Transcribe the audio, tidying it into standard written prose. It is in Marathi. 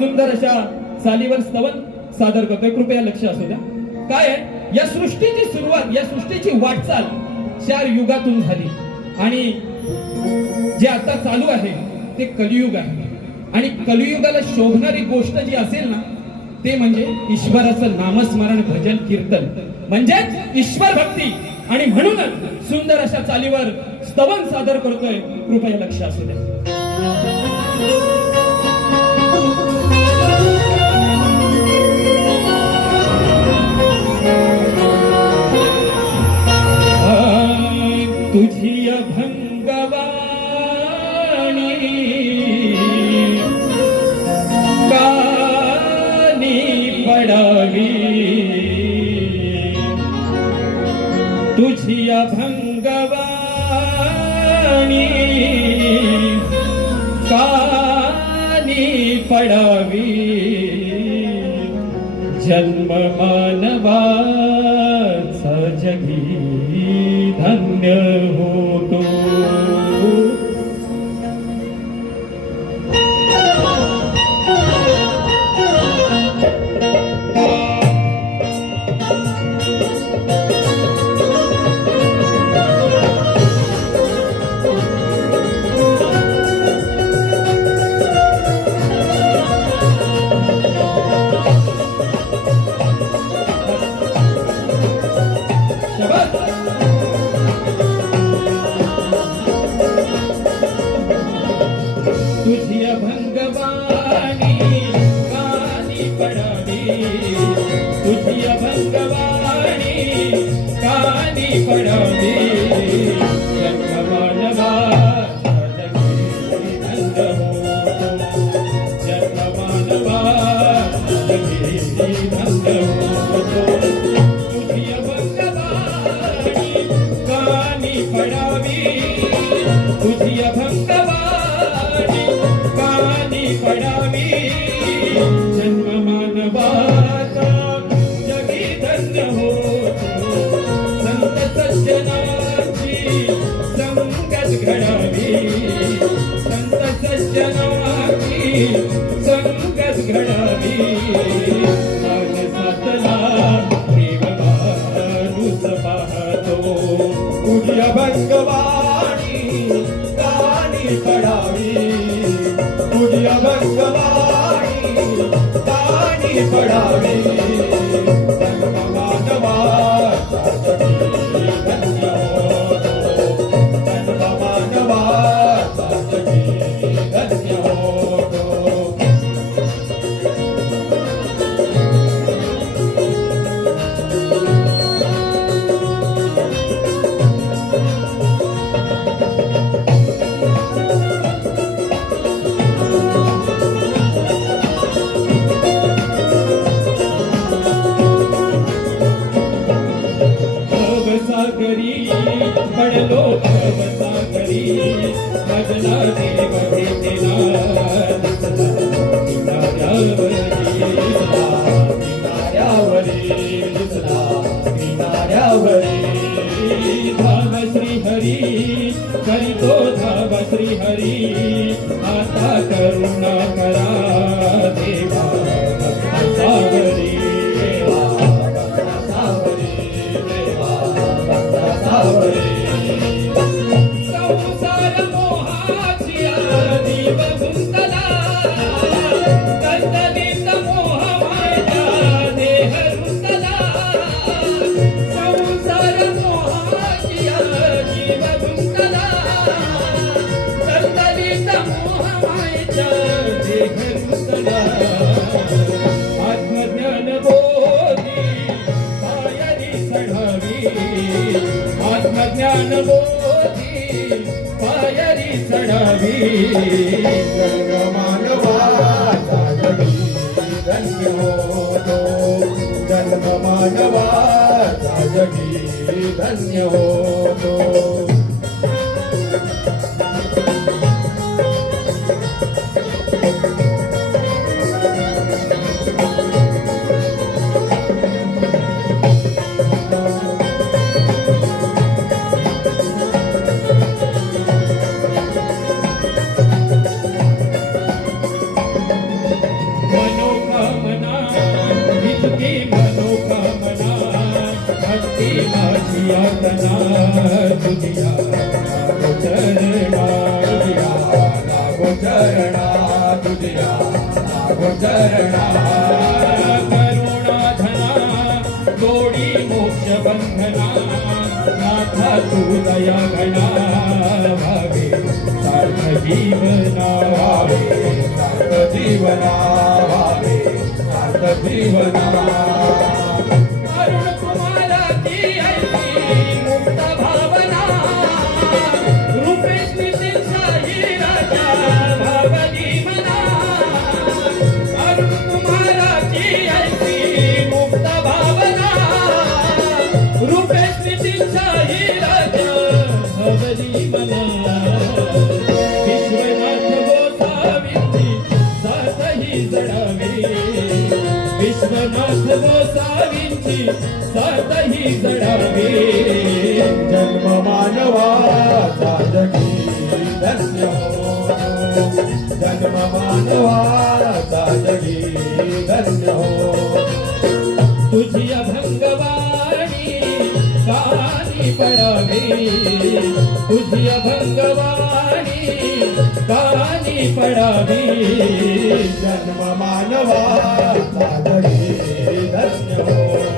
सुंदर अशा चालीवर स्तवन सादर करतोय. कृपया लक्ष असू द्या. काय आहे, या सृष्टीची सुरुवात, या सृष्टीची वाटचाल 4 युगातून झाली आणि जे आता चालू आहे ते कलियुग आहे. आणि कलियुगाला शोभणारी गोष्ट जी असेल ना ते म्हणजे ईश्वराचं नामस्मरण, भजन, कीर्तन, म्हणजेच ईश्वर भक्ती. आणि म्हणूनच सुंदर अशा चालीवर स्तवन सादर करतोय. कृपया लक्ष असू द्या. तुझी अभंगवाणी कानी पडावी, तुझी अभंगवाणी कानी पडावी. जन्म मानवाचा जगी धन्य होतो. तुझी अभंगवाणी कानी पडावी, तुझी अभंगवाणी कानी पडावी. जन्म मानवाचा जगी धन्य होतो, जन्म मानवाचा जगी धन्य होतो. तुझी अभंगवाणी कानी पडावी, तुझी अभंगवाणी कानी पडावी. जन्म मानवाचा जगी धन्य होतो. संत सज्जनाची संगत घडावी, संत सज्जनाची संगत घडावी. मानसातला देव माणूस पाहतो. तुझी अभंगवाणी कानी पडावी, तुझी अभंगवाणी कानी पडावी. जन्म मानवाचा जगी धन्य होतो, जन्म मानवाचा जगी धन्य होतो. सागरी पडलो सागरी, मजला देव भेटेला किनाऱ्यावरी, किनाऱ्यावरी. धाव श्री हरी करीतो, धाव श्री हरी. आता करुणा करा देवा सागरी, संसार मोहाची आधी गुंतला, कंदलीत मोह माझा देह रुंदला. संसार मोहाची आधी गुंतला, कंदलीत मोह माझा देह रुंदला. आत्मज्ञान बोधी पायरी चढावी, आत्मज्ञान बोधी पायरी चढावी. जन्म मानवाचा जगी धन्य होतो, जन्म मानवाचा जगी धन्य होतो. वंदना तुझिया लागो चरणा तुझिया लागो चरणा तुझिया लागो चरणा करुणाधना तोडी मोक्ष बंधना नाथा तू दया घना भावे सार्थ जीवना भावे सार्थ जीवना भावे सार्थ जीवना अरुण कुमाराची ऐसी मुक्त भावना रूपेश नितीन साई राजा भाव जीवना अरुण कुमाराची ऐसी मुक्त भावना रूपेश नितीन साई राजा भाव जीवना विश्वनाथ गोसावींची साथ ही जडावी विश्वनाथ गोसावींची साथ ही जडावी जन्म मानवाचा जगी धन्य हो जन्म मानवाचा जगी धन्य हो तुझी अभंगवाणी कानी पडावी तुझी अभंगवाणी कानी पडावी जन्म मानवाचा जगी धन्य हो